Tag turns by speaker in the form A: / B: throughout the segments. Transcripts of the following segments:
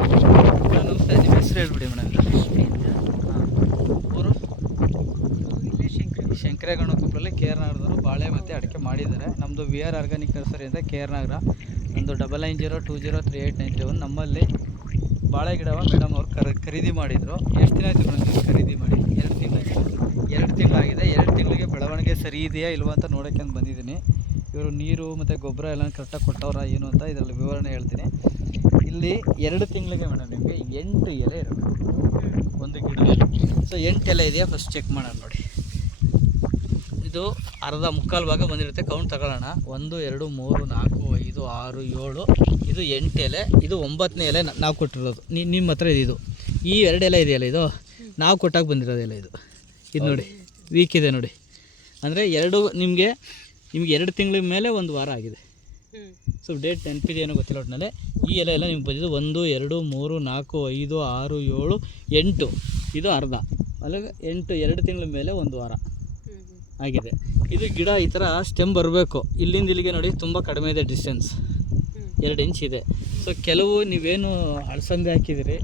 A: ನಮಸ್ತೆ. ನಿಮ್ಮ ಹೆಸರು ಹೇಳ್ಬಿಡಿ ಮೇಡಮ್. ಊರು? ಶಂಕರೇಗೌಡ. ಕೊಪ್ಪಳಲ್ಲಿ ಕೆ ಆರ್ ನಗರದವರು ಬಾಳೆ ಮತ್ತು ಅಡಿಕೆ ಮಾಡಿದ್ದಾರೆ. ನಮ್ಮದು ವಿ ಆರ್ ಆರ್ಗಾನಿಕ್ ನರ್ಸರಿಯಿಂದ ಕೆ ಆರ್ ನಗರ. ನಮ್ಮದು double nine zero two zero three eight nine one ನಮ್ಮಲ್ಲಿ ಬಾಳೆ ಗಿಡವ ಮೇಡಮ್ ಅವ್ರು ಕರ್ ಖರೀದಿ ಮಾಡಿದರು. ಎಷ್ಟು ದಿನ ಆಯಿತು ಮೇಡಮ್ ನೀವು ಖರೀದಿ ಮಾಡಿ? ಎರಡು ತಿಂಗಳಾಗಿದೆ ಎರಡು ತಿಂಗಳಾಗಿದೆ ಎರಡು ತಿಂಗಳಿಗೆ ಬೆಳವಣಿಗೆ ಸರಿ ಇದೆಯಾ ಇಲ್ವಾ ಅಂತ ನೋಡೋಕ್ಕೆ ಅಂತ ಬಂದಿದ್ದೀನಿ. ಇವರು ನೀರು ಮತ್ತು ಗೊಬ್ಬರ ಎಲ್ಲ ಕರೆಕ್ಟಾಗಿ ಕೊಟ್ಟವರಾ ಏನು ಅಂತ ಇದರಲ್ಲಿ ವಿವರಣೆ ಹೇಳ್ತೀನಿ. ಇಲ್ಲಿ ಎರಡು ತಿಂಗಳಿಗೆ ಮೇಡಮ್ ನಿಮಗೆ ಎಂಟು ಎಲೆ ಇರಬೇಕು ಒಂದು ಗಿಡದಲ್ಲಿ ಸೊ ಎಂಟು ಎಲೆ ಇದೆಯಾ? ಫಸ್ಟ್ ಚೆಕ್ ಮಾಡೋಣ ನೋಡಿ. ಇದು ಅರ್ಧ ಮುಕ್ಕಾಲು ಭಾಗ ಬಂದಿರುತ್ತೆ. ಕೌಂಟ್ ತಗೊಳ್ಳೋಣ. ಒಂದು, ಎರಡು, ಮೂರು, ನಾಲ್ಕು, ಐದು, ಆರು, ಏಳು. ಇದು ಎಂಟು ಎಲೆ. ಇದು ಒಂಬತ್ತನೇ ಎಲೆ ನಾವು ಕೊಟ್ಟಿರೋದು. ನಿಮ್ಮ ಹತ್ರ ಇದು ಈ ಎರಡು ಎಲೆ ಇದೆಯಲ್ಲ ಇದು? ನಾವು ಕೊಟ್ಟಾಗ ಬಂದಿರೋದು ಇದು. ಇದು ನೋಡಿ. ವೀಕ್ ಇದೆ ನೋಡಿ. ಅಂದರೆ ಎರಡು ನಿಮಗೆ ನಿಮ್ಗೆ ಎರಡು ತಿಂಗಳ ಮೇಲೆ ಒಂದು ವಾರ ಆಗಿದೆ. ಸೊ ಡೇಟ್ ನೆನಪಿದೆ ಏನೋ ಗೊತ್ತಿಲ್ಲ ಒಟ್ಟಿನಲ್ಲಿ ಈ ಎಲೆ ಎಲ್ಲ ನಿಮ್ಗೆ ಬಂದಿದ್ದು ಒಂದು ಎರಡು ಮೂರು ನಾಲ್ಕು ಐದು ಆರು ಏಳು ಎಂಟು. ಇದು ಅರ್ಧ. ಅಲ್ಲಿಗೆ ಎಂಟು ಎರಡು ತಿಂಗಳ ಮೇಲೆ ಒಂದು ವಾರ. ಆಗಿದೆ. ಇದು ಗಿಡ ಈ ಥರ ಸ್ಟೆಮ್ ಬರಬೇಕು. ಇಲ್ಲಿಂದ ಇಲ್ಲಿಗೆ ನೋಡಿ ತುಂಬ ಕಡಿಮೆ ಇದೆ ಡಿಸ್ಟೆನ್ಸ್ ಎರಡು ಇಂಚ್ ಇದೆ. ಸೊ ಕೆಲವು ನೀವೇನು ಅಳಸಂದೆ ಹಾಕಿದಿರಿ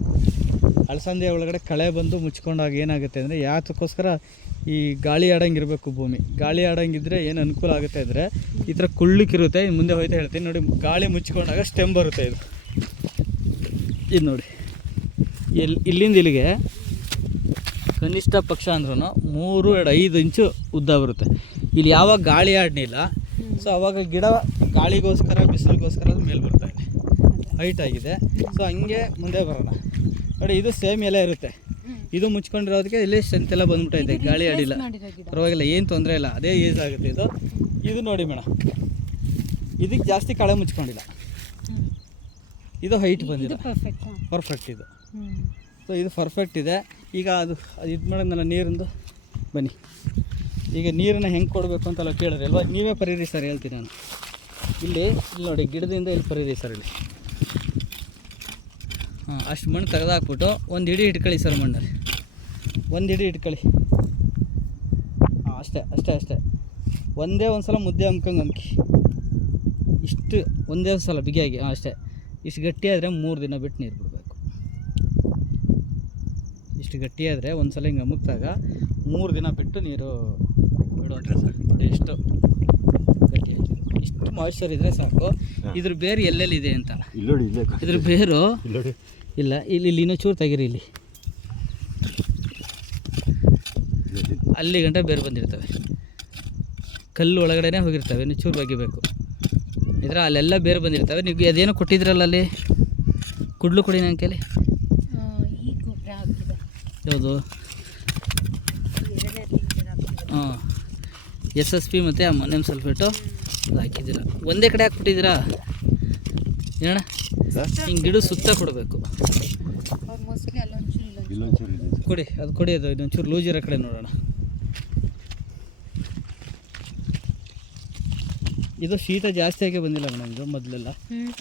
A: ಅಳಸಂದೆ ಒಳಗಡೆ ಕಳೆ ಬಂದು ಮುಚ್ಕೊಂಡಾಗ ಏನಾಗುತ್ತೆ ಅಂದರೆ ಯಾತಕ್ಕೋಸ್ಕರ ಈ ಗಾಳಿ ಆಡಂಗಿರಬೇಕು ಭೂಮಿ. ಗಾಳಿ ಆಡಂಗಿದ್ರೆ ಏನು ಅನುಕೂಲ ಆಗುತ್ತೆ ಅಂದರೆ ಈ ಥರ ಕುಳ್ಳಿಕ್ಕಿರುತ್ತೆ ಇನ್ನು ಮುಂದೆ ಹೋಯ್ತಾ ಹೇಳ್ತೀನಿ ನೋಡಿ, ಗಾಳಿ ಮುಚ್ಕೊಂಡಾಗ ಸ್ಟೆಮ್ ಬರುತ್ತೆ ಇದು. ಇದು ನೋಡಿ. ಎಲ್ಲಿ ಇಲ್ಲಿಂದ ಇಲ್ಲಿಗೆ ಕನಿಷ್ಠ ಪಕ್ಷ ಅಂದ್ರೂ ಮೂರು ಎರಡು ಐದು ಇಂಚು ಉದ್ದ ಬರುತ್ತೆ. ಇಲ್ಲಿ ಯಾವಾಗ ಗಾಳಿ ಆಡಲಿಲ್ಲ ಸೊ ಅವಾಗ ಗಿಡ ಗಾಳಿಗೋಸ್ಕರ, ಬಿಸಿಲಿಗೋಸ್ಕರ ಅದು ಮೇಲೆ ಬರ್ತಾ ಇದೆ. ಹೈಟ್ ಆಗಿದೆ. ಸೊ ಹಂಗೆ ಮುಂದೆ ಬರೋಣ. ನೋಡಿ, ಇದು ಸೇಮ್ ಎಲೆ ಇರುತ್ತೆ. ಇದು ಮುಚ್ಕೊಂಡಿರೋದಕ್ಕೆ ಇಲ್ಲಿ ಸ್ಟ್ರೆಂತ್ ಎಲ್ಲ ಬಂದ್ಬಿಟ್ಟೈತೆ ಗಾಳಿ ಆಡಿಲ್ಲ ಪರವಾಗಿಲ್ಲ ಏನು ತೊಂದರೆ ಇಲ್ಲ. ಅದೇ ಯೂಸ್ ಆಗುತ್ತೆ ಇದು. ಇದು ನೋಡಿ ಮೇಡಮ್ ಇದಕ್ಕೆ ಜಾಸ್ತಿ ಕಳೆ ಮುಚ್ಕೊಂಡಿಲ್ಲ. ಇದು ಹೈಟ್ ಬಂದಿದೆ.
B: ಪರ್ಫೆಕ್ಟ್
A: ಇದು. ಸೊ ಇದು ಪರ್ಫೆಕ್ಟ್ ಇದೆ. ಈಗ ಅದು ಅದು ಇದು ಮಾಡೋದಲ್ಲ ನೀರಿಂದು ಬನ್ನಿ. ಈಗ ನೀರನ್ನು ಹೆಂಗೆ ಕೊಡಬೇಕು ಅಂತೆಲ್ಲ ಕೇಳಿದ್ರೆ ಅಲ್ವಾ? ನೀವೇ ಪರಿರಿ ಸರ್ ಹೇಳ್ತೀನಿ ನಾನು. ಇಲ್ಲಿ ಇಲ್ಲಿ ನೋಡಿ ಗಿಡದಿಂದ ಇಲ್ಲಿ ಪರಿರಿ ಸರ್ ಇಲ್ಲಿ. ಹಾಂ ಅಷ್ಟು ಮಣ್ಣು ತೆಗೆದಾಕ್ಬಿಟ್ಟು ಒಂದು ಹಿಡಿ ಇಟ್ಕೊಳ್ಳಿ ಸರ್ ಮಣ್ಣಲ್ಲಿ. ಒಂದು ಹಿಡಿ ಇಟ್ಕೊಳ್ಳಿ. ಹಾಂ ಅಷ್ಟೇ ಅಷ್ಟೇ ಅಷ್ಟೇ. ಒಂದೇ ಒಂದು ಸಲ ಮುದ್ದೆ ಅಮ್ಕಂಗೆ ಅಮ್ಕಿ ಇಷ್ಟು ಒಂದೇ ಸಲ ಬಿಗಿಯಾಗಿ ಹಾಂ ಅಷ್ಟೇ. ಇಷ್ಟು ಗಟ್ಟಿಯಾದರೆ ಮೂರು ದಿನ ಬಿಟ್ಟು ನೀರು ಬಿಡಬೇಕು. ಇಷ್ಟು ಗಟ್ಟಿಯಾದರೆ ಒಂದು ಸಲ ಹಿಂಗೆ ಅಮುಕ್ದಾಗ ಮೂರು ದಿನ ಬಿಟ್ಟು ನೀರು ಬಿಡೋದ್ರೆ ನೋಡಿ ಇಷ್ಟು ಗಟ್ಟಿ ಇಷ್ಟು ಮಾಯಿಶ್ಚರ್ ಇದ್ದರೆ ಸಾಕು. ಇದ್ರ ಬೇರು ಎಲ್ಲೆಲ್ಲಿದೆ ಅಂತ ಇದ್ರ ಬೇರು
C: ಇಲ್ಲ
A: ಇಲ್ಲಿ ಇಲ್ಲಿ ಇನ್ನೂ ಚೂರು ತೆಗೀರಿ ಇಲ್ಲಿ. ಅಲ್ಲಿ ಗಂಟ ಬೇರು ಬಂದಿರ್ತವೆ. ಕಲ್ಲು ಒಳಗಡೆನೇ ಹೋಗಿರ್ತವೆ ಇನ್ನು ಚೂರು ಬಗಿಬೇಕು ಇದ್ರೆ ಅಲ್ಲೆಲ್ಲ ಬೇರು ಬಂದಿರ್ತವೆ. ನೀವು ಅದೇನೋ ಕೊಟ್ಟಿದ್ರಲ್ಲ ಅಲ್ಲಿ? ಕುಡ್ಲು ಕೊಡಿ ನನ್ನ ಕೈಲಿ
B: ತಿಂಗಳು ಹಾಕಿದೆ
A: ಹಾಂ ಎಸ್ ಎಸ್ ಪಿ ಮತ್ತು ಅಮೋನಿಯಂ ಸಲ್ಫೇಟು ಅದು ಹಾಕಿದ್ದೀರ. ಒಂದೇ ಕಡೆ ಹಾಕ್ಬಿಟ್ಟಿದ್ದೀರಾ? ಏನಣ್ಣ? ಹಿಂಗೆ ಗಿಡ ಸುತ್ತ ಕೊಡಬೇಕು. ಕೊಡಿ ಅದು ಕೊಡಿ ಅದು ಇನ್ನೊಂಚೂರು ಲೂಸ್ ಇರೋ ಕಡೆ ನೋಡೋಣ. ಇದು ಶೀತ ಜಾಸ್ತಿ ಆಗಿ ಬಂದಿಲ್ಲ ಮೇಡಮ್ ಇದು ಮೊದಲೆಲ್ಲ.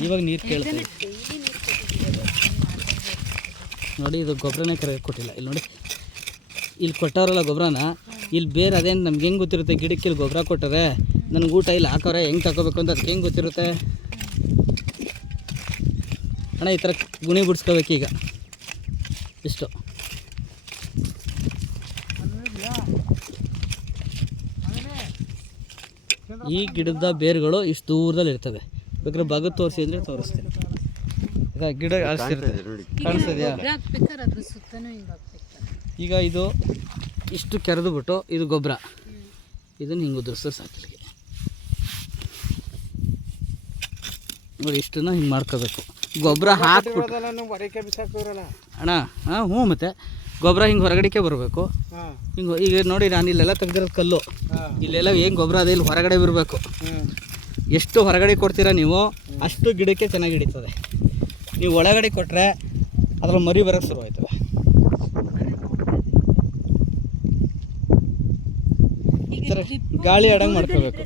A: ಇವಾಗ ನೀರು ಕೇಳ್ತಾ ಇದೆ.
B: ಡೈಲಿ ನೀರು ಕೊಟ್ಟಿದ್ದೀವಿ
A: ನೋಡಿ ಇದು ಗೊಬ್ಬರನೇ ಕರೆ ಕೊಟ್ಟಿಲ್ಲ. ಇಲ್ಲಿ ನೋಡಿ. ಇಲ್ಲಿ ಕೊಟ್ಟಾರಲ್ಲ ಗೊಬ್ಬರನ. ಇಲ್ಲಿ ಬೇರೆ ಅದೇನು ನಮ್ಗೆ ಹೆಂಗೆ ಗೊತ್ತಿರುತ್ತೆ? ಗಿಡಕ್ಕೆ ಇಲ್ಲಿ ಗೊಬ್ಬರ ಕೊಟ್ಟರೆ ನನಗೆ ಊಟ ಇಲ್ಲಿ ಹಾಕೋರೆ ಹೆಂಗೆ ತಗೋಬೇಕು ಅಂತ ಅದಕ್ಕೆ ಹೆಂಗೆ ಗೊತ್ತಿರುತ್ತೆ? ಅಣ್ಣ ಈ ಥರ ಗುಣಿ ಬಿಡಿಸ್ಕೋಬೇಕೀಗ ಇಷ್ಟು. ಈ ಗಿಡದ ಬೇರುಗಳು ಇಷ್ಟು ದೂರದಲ್ಲಿ ಇರ್ತವೆ. ಬೇಕಾದ್ರೆ ಭಾಗ ತೋರಿಸಿ ಅಂದರೆ ತೋರಿಸ್ತೀನಿ. ಈಗ ಗಿಡ ಅಳಿಸ್ತಿರ್ತದೆ ಕಾಣಿಸ್ತಿದ್ಯಾ ಈಗ ಇದು ಇಷ್ಟು ಕೆರೆದು ಬಿಟ್ಟು ಇದು ಗೊಬ್ಬರ. ಇದನ್ನು ಹಿಂಗೆ ಉದುರಿಸೋ ಸಾಕಿಲ್ಲಿಗೆ ನೋಡಿ ಇಷ್ಟನ್ನ ಹಿಂಗೆ ಮಾಡ್ಕೋಬೇಕು ಗೊಬ್ಬರ ಹಾಕ್ಬಿಟ್ಟು. ಅಣ್ಣ ಹಾಂ ಹ್ಞೂ ಮತ್ತೆ. ಗೊಬ್ಬರ ಹಿಂಗೆ ಹೊರಗಡೆಗೆ ಬರಬೇಕು. ಹಿಂಗೆ ಈಗ ನೋಡಿ ನಾನು ಇಲ್ಲೆಲ್ಲ ತೆಗ್ದಿರೋದು ಕಲ್ಲು. ಇಲ್ಲೆಲ್ಲ ಏನು ಗೊಬ್ಬರ ಅದೇ ಇಲ್ಲಿ ಹೊರಗಡೆ ಬರಬೇಕು. ಎಷ್ಟು ಹೊರಗಡೆ ಕೊಡ್ತೀರಾ ನೀವು ಅಷ್ಟು ಗಿಡಕ್ಕೆ ಚೆನ್ನಾಗಿ ಹಿಡಿತದೆ. ನೀವು ಒಳಗಡೆ ಕೊಟ್ಟರೆ ಅದ್ರ ಮರಿ ಬರೋಕ್ಕೆ ಶುರು ಆಯ್ತವೆ ಈ ಥರ ಗಾಳಿ ಆಡಂಗೆ ಮಾಡ್ಕೋಬೇಕು.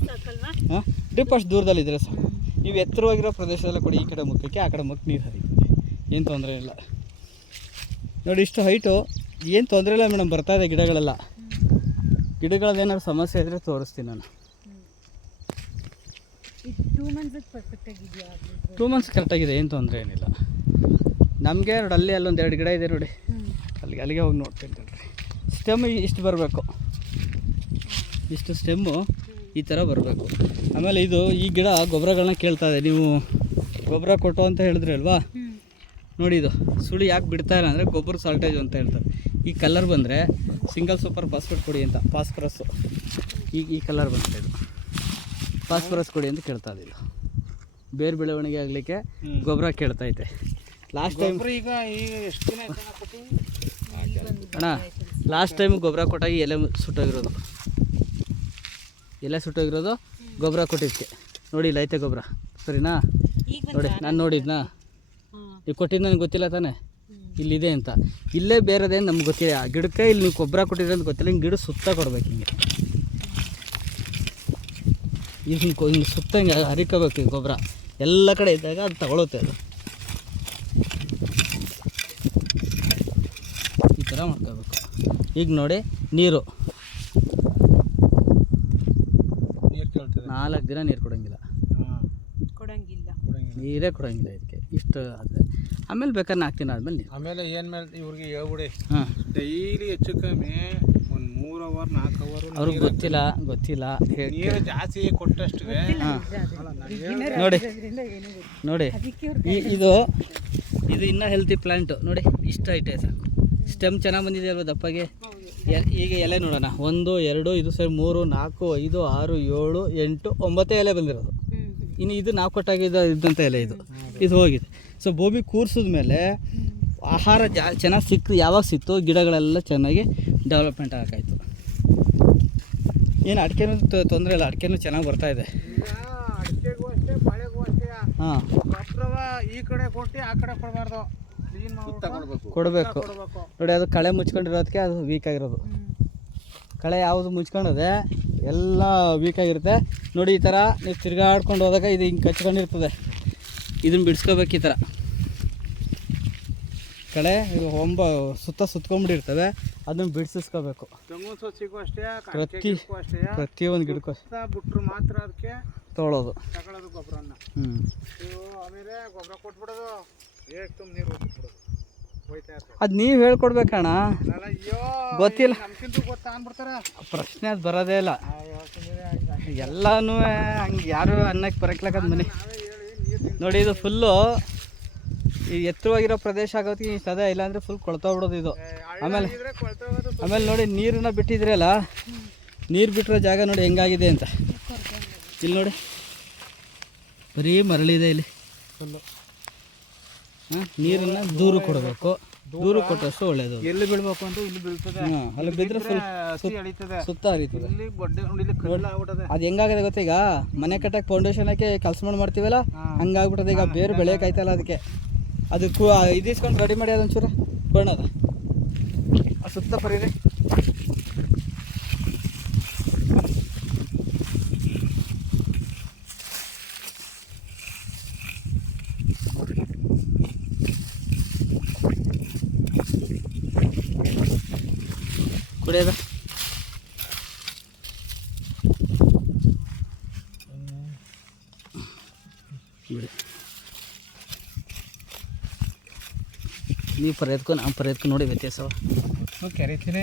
A: ಹಾಂ? ಡ್ರಿಪ್ ಅಷ್ಟು ದೂರದಲ್ಲಿ ಇದ್ರೆ ಸಾಕು ನೀವು ಎತ್ತರವಾಗಿರೋ ಪ್ರದೇಶದಲ್ಲ ಕೊಡಿ ಈ ಕಡೆ ಮುಖಕ್ಕೆ ಆ ಕಡೆ ಮುಖಕ್ಕೆ ನೀರು ಹರಿಯುತ್ತೆ. ಏನು ತೊಂದರೆ ಇಲ್ಲ. ನೋಡಿ ಇಷ್ಟು ಹೈಟು ಏನು ತೊಂದರೆ ಇಲ್ಲ ಮೇಡಮ್ ಬರ್ತಾ ಇದೆ ಗಿಡಗಳೆಲ್ಲ. ಗಿಡಗಳದ್ದೇನಾದ್ರು ಸಮಸ್ಯೆ ಇದ್ದರೆ ತೋರಿಸ್ತೀನಿ ನಾನು.
B: ಟೂ ಮಂತ್ಸ್
A: ಕರೆಕ್ಟಾಗಿದೆ ಏನು ತೊಂದರೆ ಏನಿಲ್ಲ. ನಮಗೆ ನೋಡಿ ಅಲ್ಲಿ ಅಲ್ಲೊಂದು ಎರಡು ಗಿಡ ಇದೆ ನೋಡಿ. ಅಲ್ಲಿಗೆ ಅಲ್ಲಿಗೆ ಹೋಗಿ ನೋಡ್ತೀನಿ ನೋಡ್ರಿ ಸ್ಟೆಮ್ ಇಷ್ಟು ಬರಬೇಕು. ಇಷ್ಟು ಸ್ಟೆಮ್ಮು ಈ ಥರ ಬರಬೇಕು. ಆಮೇಲೆ ಇದು ಈ ಗಿಡ ಗೊಬ್ಬರಗಳನ್ನ ಕೇಳ್ತಾ ಇದೆ. ನೀವು ಗೊಬ್ಬರ ಕೊಟ್ಟು ಅಂತ ಹೇಳಿದ್ರಿ ಅಲ್ವಾ? ನೋಡಿ ಇದು ಸುಳಿ ಯಾಕೆ ಬಿಡ್ತಾ ಇಲ್ಲ ಅಂದರೆ ಗೊಬ್ಬರ ಸಾಲ್ಟೇಜ್ ಅಂತ ಹೇಳ್ತಾರೆ. ಈ ಕಲರ್ ಬಂದರೆ ಸಿಂಗಲ್ ಸೂಪರ್ ಫಾಸ್ಫೇಟ್ ಕೊಡಿ ಅಂತ ಫಾಸ್ಫರಸ್ಸು ಈಗ ಈ ಕಲರ್ ಬಂದರೆ ಇದು. ಫಾಸ್ಫರಸ್ ಕೊಡಿ ಅಂತ ಕೇಳ್ತಾ ಇದೆ ಇದು ಬೇರೆ ಬೆಳವಣಿಗೆ ಆಗಲಿಕ್ಕೆ ಗೊಬ್ಬರ ಕೇಳ್ತೈತೆ ಲಾಸ್ಟ್ ಟೈಮ್
C: ಈಗ ಈಗ ಎಷ್ಟು ದಿನ ಅಣ್ಣ
A: ಅಣ್ಣ ಲಾಸ್ಟ್ ಟೈಮ್ ಗೊಬ್ಬರ ಕೊಟ್ಟಾಗ ಎಲೆ ಸುಟ್ಟೋಗಿರೋದು. ಎಲೆ ಸುಟ್ಟೋಗಿರೋದು ಗೊಬ್ಬರ ಕೊಟ್ಟಿದ್ದಕ್ಕೆ. ನೋಡಿ ಲೈತೆ ಐತೆ ಗೊಬ್ಬರ. ಸರಿನಾ?
B: ಈಗ
A: ನೋಡಿ ನಾನು ನೋಡಿದ್ನಾ? ನೀವು ಕೊಟ್ಟಿದ್ದು ನನಗೆ ಗೊತ್ತಿಲ್ಲ ತಾನೆ. ಇಲ್ಲಿದೆ ಅಂತ. ಇಲ್ಲೇ ಬೇರೆದೇನು ನಮ್ಗೆ ಗೊತ್ತಿಲ್ಲ ಆ ಗಿಡಕ್ಕೆ ಇಲ್ಲಿ ನೀವು ಗೊಬ್ಬರ ಕೊಟ್ಟಿದ್ರೆ ಅಂತ ಗೊತ್ತಿಲ್ಲ. ಹಿಂಗೆ ಗಿಡ ಸುತ್ತ ಕೊಡ್ಬೇಕು ಹಿಂಗೆ. ಈಗ ಹಿಂಗೆ ಹಿಂಗೆ ಸುತ್ತ ಹಿಂಗೆ ಹರಿಕೋಬೇಕು ಈ ಗೊಬ್ಬರ. ಎಲ್ಲ ಕಡೆ ಇದ್ದಾಗ ಅದು ತಗೊಳುತ್ತೆ ಅದು. ಈ ಥರ ಮಾಡ್ಕೋಬೇಕು. ಈಗ ನೋಡಿ ನೀರು. ನಾಲ್ಕು ದಿನ ನೀರು ಕೊಡೋಂಗಿಲ್ಲ.
C: ಹಾಂ.
B: ಕೊಡಂಗಿಲ್ಲ.
C: ಕೊಡಂಗಿಲ್ಲ.
A: ನೀರೇ ಕೊಡೋಂಗಿಲ್ಲ ಇದಕ್ಕೆ. ಇಷ್ಟು ಆದರೆ. ಆಮೇಲೆ ಬೇಕಾದ್ರೆ ನಾಲ್ಕು ದಿನ ಆದಮೇಲೆ
C: ಆಮೇಲೆ ಏನು ಮೇಲೆ ಇವ್ರಿಗೆ ಹೇಳ್ಬಿಡಿ.
A: ಹಾಂ.
C: ಡೈಲಿ ಹೆಚ್ಚು ಕಮ್ಮಿ ಒಂದು ಮೂರು ಅವರ್ ನಾಲ್ಕು ಅವರ್
A: ಅವ್ರಿಗೆ ಗೊತ್ತಿಲ್ಲ ಗೊತ್ತಿಲ್ಲ ಹೇ-
C: ನೀರು ಜಾಸ್ತಿ ಕೊಟ್ಟಷ್ಟು
A: ನೋಡಿ. ನೋಡಿ. ಈ- ಇದು ಇದು ಇನ್ನ ಹೆಲ್ತಿ ಪ್ಲಾಂಟು ನೋಡಿ ಇಷ್ಟ ಐತೆ ಸಾಕು. ಸ್ಟೆಮ್ ಚೆನ್ನಾಗಿ ಬಂದಿದೆ ಅಲ್ವಾ ದಪ್ಪಗೆ? ಈಗ ಎಲೆ ನೋಡೋಣ. ಒಂದು ಎರಡು ಇದು ಸರಿ ಮೂರು ನಾಲ್ಕು ಐದು ಆರು ಏಳು ಎಂಟು ಒಂಬತ್ತೇ ಎಲೆ ಬಂದಿರೋದು. ಇನ್ನು ಇದು ನಾವು ಕೊಟ್ಟಾಗಿದ್ದ ಇದ್ದಂಥ ಎಲೆ ಇದು. ಇದು ಹೋಗಿದೆ. ಸೊ ಭೂಮಿ ಕೂರಿಸಿದ ಮೇಲೆ ಆಹಾರ ಜಾ ಚೆನ್ನಾಗಿ ಸಿಕ್ತು ಯಾವಾಗ ಸಿಕ್ತು ಗಿಡಗಳೆಲ್ಲ ಚೆನ್ನಾಗಿ ಡೆವಲಪ್ಮೆಂಟ್ ಆಗೋಕ್ಕಾಯ್ತು ಏನು ಅಡಿಕೆನೂ ತೊಂದರೆ ಇಲ್ಲ ಅಡಿಕೆನೂ ಚೆನ್ನಾಗಿ ಬರ್ತಾ ಇದೆ.
C: ಅಡಿಕೆಗೂ ಅಷ್ಟೇ ಬಾಳೆಗೂ ಅಷ್ಟೇ
A: ಹಾಂ.
C: ಈ ಕಡೆ ಕೊಟ್ಟು ಆ ಕಡೆ ಕೊಡಬಾರ್ದು ಕ್ಲೀನ್ ಮಾಡ್ಬಿಟ್ಟು
A: ಕೊಡಬೇಕು.
C: ಕೊಡಬೇಕು.
A: ನೋಡಿ ಅದು ಕಳೆ ಮುಚ್ಕೊಂಡಿರೋದಕ್ಕೆ ಅದು ವೀಕ್ ಆಗಿರೋದು. ಕಳೆ ಯಾವುದು ಮುಚ್ಕೊಂಡಿದೆ ಎಲ್ಲ ವೀಕ್ ಆಗಿರುತ್ತೆ. ನೋಡಿ ಈ ಥರ ನೀವು ತಿರ್ಗಾಡ್ಕೊಂಡು ಹೋದಾಗ ಇದು ಹಿಂಗೆ ಕಚ್ಕೊಂಡಿರ್ತದೆ. ಇದನ್ನ ಬಿಡಿಸ್ಕೋಬೇಕು ಈ ಥರ. ಕಳೆ ಇದು ಒಂಬ ಸುತ್ತ ಸುತ್ಕೊಂಡ್ಬಿಟ್ಟಿರ್ತವೆ ಅದನ್ನ ಬಿಡಿಸಿಸ್ಕೋಬೇಕು. ಪ್ರತಿ ಪ್ರತಿಯೊಂದು ಗಿಡಕ್ಕೂ
C: ಬಿಟ್ರು ಮಾತ್ರ ಅದಕ್ಕೆ
A: ತೊಳೋದು.
C: ತಗೊಳ್ಳೋದು ಗೊಬ್ಬರನ್ನ
A: ಹ್ಞೂ
C: ಆಮೇಲೆ ಗೊಬ್ಬರ ಕೊಟ್ಬಿಡೋದು ಏಕ್ ತುಂಬ ನೀರು ಹೋಗ್ಬಿಡೋದು
A: ಅದು ನೀವು ಹೇಳ್ಕೊಡ್ಬೇಕಣ್ಣ ಗೊತ್ತಿಲ್ಲ. ಪ್ರಶ್ನೆ ಅದು ಬರೋದೇ ಇಲ್ಲ. ಎಲ್ಲಾನು ಹಂಗೆ ಯಾರು ಅನ್ನಕ್ಕೆ ಬರಕ್ಲಕ್ಕ ಮನೆ. ನೋಡಿ ಇದು ಫುಲ್ಲು ಈ ಎತ್ತರವಾಗಿರೋ ಪ್ರದೇಶ ಆಗೋದಕ್ಕೆ ಇಲ್ಲ ಇಲ್ಲಾಂದ್ರೆ ಫುಲ್ ಕೊಳ್ತೋಗ್ಬಿಡೋದು ಇದು. ಆಮೇಲೆ ಆಮೇಲೆ ನೋಡಿ ನೀರನ್ನ ಬಿಟ್ಟಿದ್ರಲ್ಲ ನೀರು ಬಿಟ್ಟಿರೋ ಜಾಗ ನೋಡಿ ಹೆಂಗಾಗಿದೆ ಅಂತ. ಇಲ್ಲಿ ನೋಡಿ ಬರೀ ಮರಳಿದೆ ಇಲ್ಲಿ. ಹಾಂ ನೀರನ್ನು ದೂರ ಕೊಡಬೇಕು. ದೂರ ಕೊಟ್ಟಷ್ಟು ಒಳ್ಳೇದು.
C: ಎಲ್ಲಿ ಬೀಳ್ಬೇಕು ಅಂತ ಇಲ್ಲಿ ಬೀಳ್ತದೆ.
A: ಅಲ್ಲಿ
C: ಬಿದ್ರೆ ಎಳಿತದೆ
A: ಸುತ್ತ ಹರಿತದೆ.
C: ಇಲ್ಲಿ ಬಡ್ಡೆ ನೋಡಿ ಇಲ್ಲಿ ಕಲ್ಲು ಆಗ್ಬಿಟ್ಟದೆ
A: ಅದು ಹೆಂಗಾಗಿದೆ ಗೊತ್ತಾ ಈಗ? ಮನೆ ಕಟ್ಟಕ್ಕೆ ಫೌಂಡೇಶನ್ ಹಾಕಿ ಕೆಲಸ ಮಾಡಿ ಮಾಡ್ತೀವಲ್ಲ? ಹಂಗಾಗ್ಬಿಟ್ಟದೆ ಈಗ. ಬೇರೆ ಬೆಳೆಯೋಕ್ಕಾಯ್ತಲ್ಲ ಅದಕ್ಕೆ. ಅದು ಕು ಇದಿಸ್ಕೊಂಡು ರೆಡಿ ಮಾಡಿ ಅದೊಂಚೂರು ಕೊಡೋದ. ಸುತ್ತ ಬರೀರಿ. ಕುಡಿಯೋದ. ಬಿಡಿ. ನೀವು ಪರ್ಯತ್ಕೊ ನಾವು ಪರ್ಯತ್ಕೊ ನೋಡಿ ವ್ಯತ್ಯಾಸ
C: ಕೆರಿತೀನಿ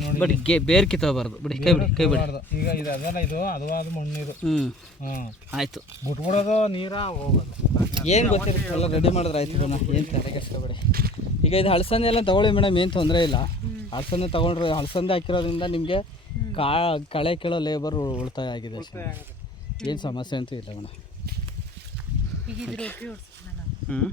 C: ನೋಡಿ.
A: ಬಡಿ ಗೆ ಬೇರೆ ಕಿತ್ತಬಾರ್ದು ಬಿಡಿ ಕೈ ಬಿಡಿ ಕೈ ಬಿಡಿ.
C: ಈಗ ಇದು ಅದಲ್ಲ ಇದು ಅದು ಮಣ್ಣು ಇದು
A: ಹ್ಞೂ ಆಯಿತು.
C: ಬಿಟ್ಬಿಡೋದು ನೀರ ಹೋಗೋದು.
A: ಏನು ಗೊತ್ತಿರಲ್ಲ ರೆಡಿ ಮಾಡಿದ್ರೆ ಆಯ್ತು ಏನು ಬಿಡಿ ಈಗ ಇದು ಹಳಸಂದೆ ಎಲ್ಲ ತೊಗೊಳ್ಳಿ ಮೇಡಮ್ ಏನು ತೊಂದರೆ ಇಲ್ಲ. ಹಳಸಂದೆ ತಗೊಂಡ್ರೆ ಅಲಸಂದೆ ಹಾಕಿರೋದ್ರಿಂದ ನಿಮಗೆ ಕಾ ಕಳೆ ಕೀಳೋ ಲೇಬರ್ ಉಳಿತಾಯ ಆಗಿದೆ ಏನು ಸಮಸ್ಯೆ ಅಂತೂ ಇಲ್ಲ ಮೇಡಮ್. ಹ್ಞೂ